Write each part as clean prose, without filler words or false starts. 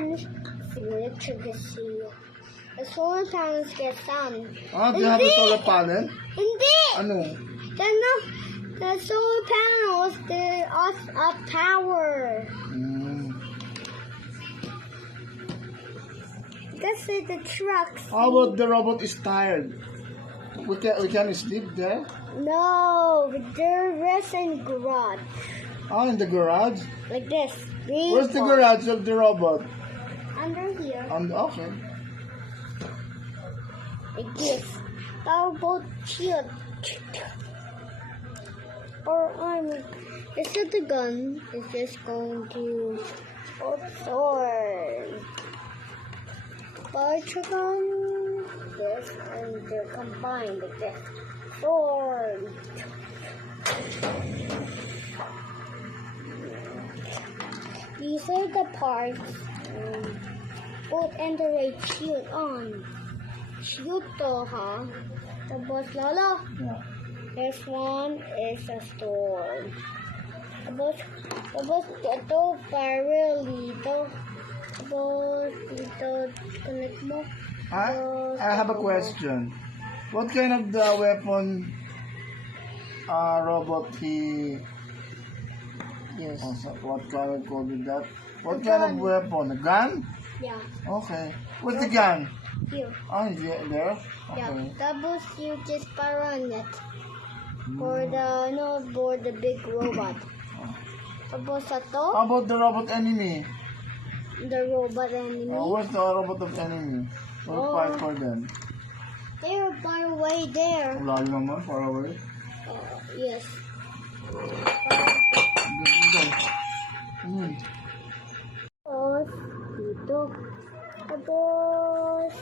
panels is electricity. The solar panels get sun. Ah, do you have a solar panel? Hindi! Ano? The solar panels, they're a power. That's like the trucks. How about the robot is tired? We can sleep there? No, they're rest in garage. Ah, in the garage? Like this. Green Where's the box. garage of the robot? Under here. Okay. Like this. How about shield? Or armor. Instead the gun is just going to sword. Gun, this, and they're combined like this. Sword. These are the parts. Put and the right shield on. Shield to, ha? Tapos, lolo. Yeah. This one is a store. Tapos ito, barrel dito. Tapos, dito, connect mo. I have a question. What kind of the weapon robot he... Yes. What kind of call it that? What kind of weapon? A gun? Yeah. Okay. What's the gun? Here. Oh, is it there? Yeah. Okay. Tapos, you just run it. For the big robot. Tapos ito, How about the robot enemy? the robot enemy. Where's the robot of enemy? We'll fight for them. They're far away there. Wala naman, far away. Yes. Tapos, dito. Tapos,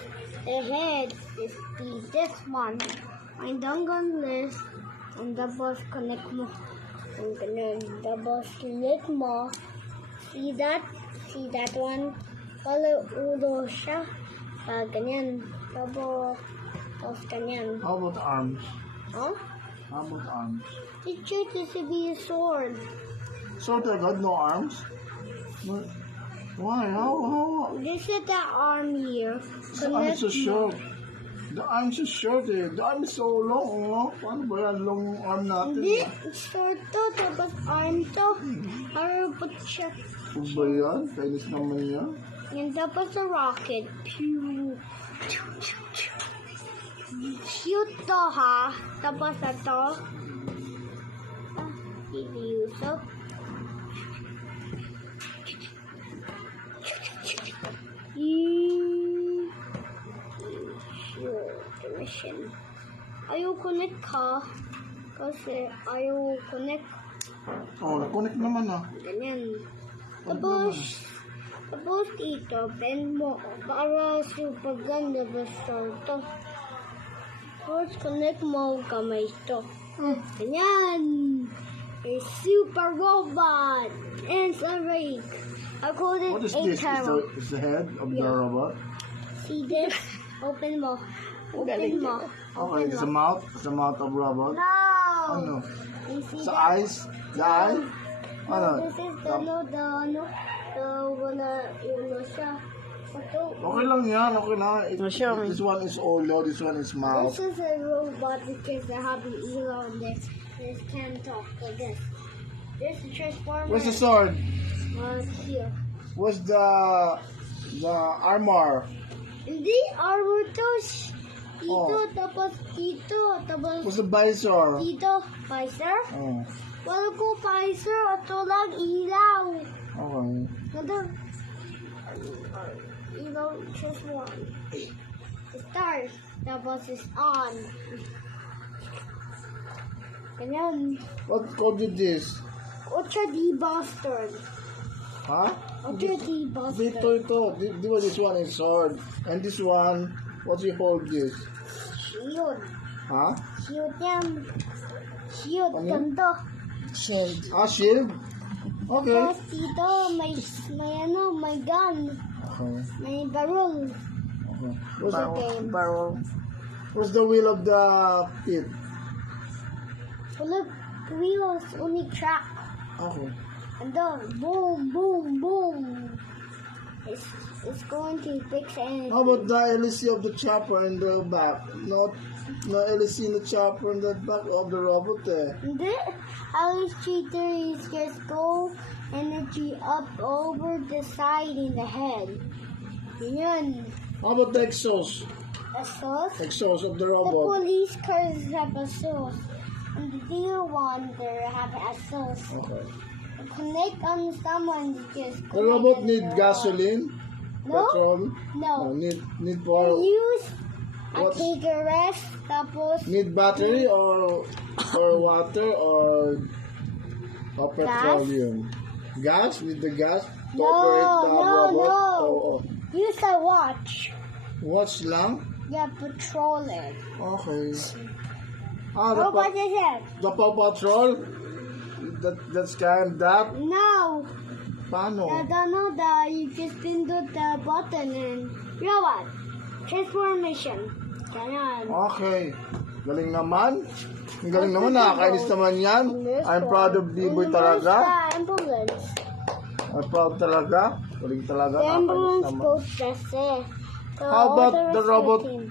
the head is this one. May danggan list. And tapos, connect mo. And ganun. Tapos, click mo. See that? See that one? Color ulo siya. Ganyan. Tapos, ganyan. How about arms? Huh? How about arms? Teacher, this would be a sword. Sword agad, no arms? Why? How? This is the arm here. The arm is so short. The arm is so short eh. The arm is so long. Oh. Paano ba yan? Long arm natin. Hindi, short to, tapos arm to. Harapot siya. Ano ba yan? Kainis naman yan. Yan, tapos a rocket. Pew. Shoot to, ha? Tapos ito. Ito. Mission. Ayaw connect ka. Kasi ayaw connect. Oh, na-connect naman ah. Ganyan. Tapos ito, bend mo para super ganda basta ito. Tapos connect mo kamay ito. Ganyan. A super robot. And it's a rake. I called it What is a this? tarot. Is the head of the Yeah. robot? See this? Open mo. Open mo. Okay, it's a mouth. It's a mouth of robot. No! Ano? You see Sa that? eyes? The eye? Ano? This is the siya. Ito. Okay lang yan. Okay lang. This one is ulo. This one is mouth. This is a robot because they have an ear on this. This can talk like this. This is transformer. Where's the sword? Here. Where's the armor? Hindi, armor to. Dito, Oh. tapos dito, tapos Where's the visor? dito. Visor? Oh, Wala ko visor. Ito lang ilaw. okay. Another ilaw, just one. Start. Tapos is on. Ganyan. What code is this? Ultra D-Buster. Huh? Ultra D-Buster. Ito. This one is sword. And this one, what you hold this? Shield. Huh? Shield yan. Shield. Ano? Ganito. Shield. Shield? Okay. Tapos dito, may gun. Okay. May barrel. Okay. Barrel. Where's the wheel of the pit? Full of wheels, only track. Okay. And then, boom, boom, boom. It's is going to fix anything. How about the LEC of the chopper in the back? No LEC in the chopper in the back of the robot eh. The cheater is just go energy up over the side in the head. Yun. How about the exhaust? A sauce. Exhaust of the The robot. police cars have a sauce. And the dear one there have a sauce. Okay. Connect on someone just The robot connect need on the gasoline? No. Petrol? No. Need for Use a What's- cigarette, tapos need battery or water or petroleum? Gas? Need the gas to No, operate the no, robot? no. Oh. use a watch. Watch lang? Yeah, patrol it. Okay. Oh, what is it? The Paw Patrol? That's kind of that? No. Paano? I don't know that you just pindot the button and you know what? Transformation. Ganon. Okay. Galing naman. Ang galing naman. Nakakainis naman yan. I'm proud of B-Boy talaga. The ambulance. I'm proud talaga. Galing talaga. The Nakakainis ambulance naman. goes just there. So How about all the rest of robot? team.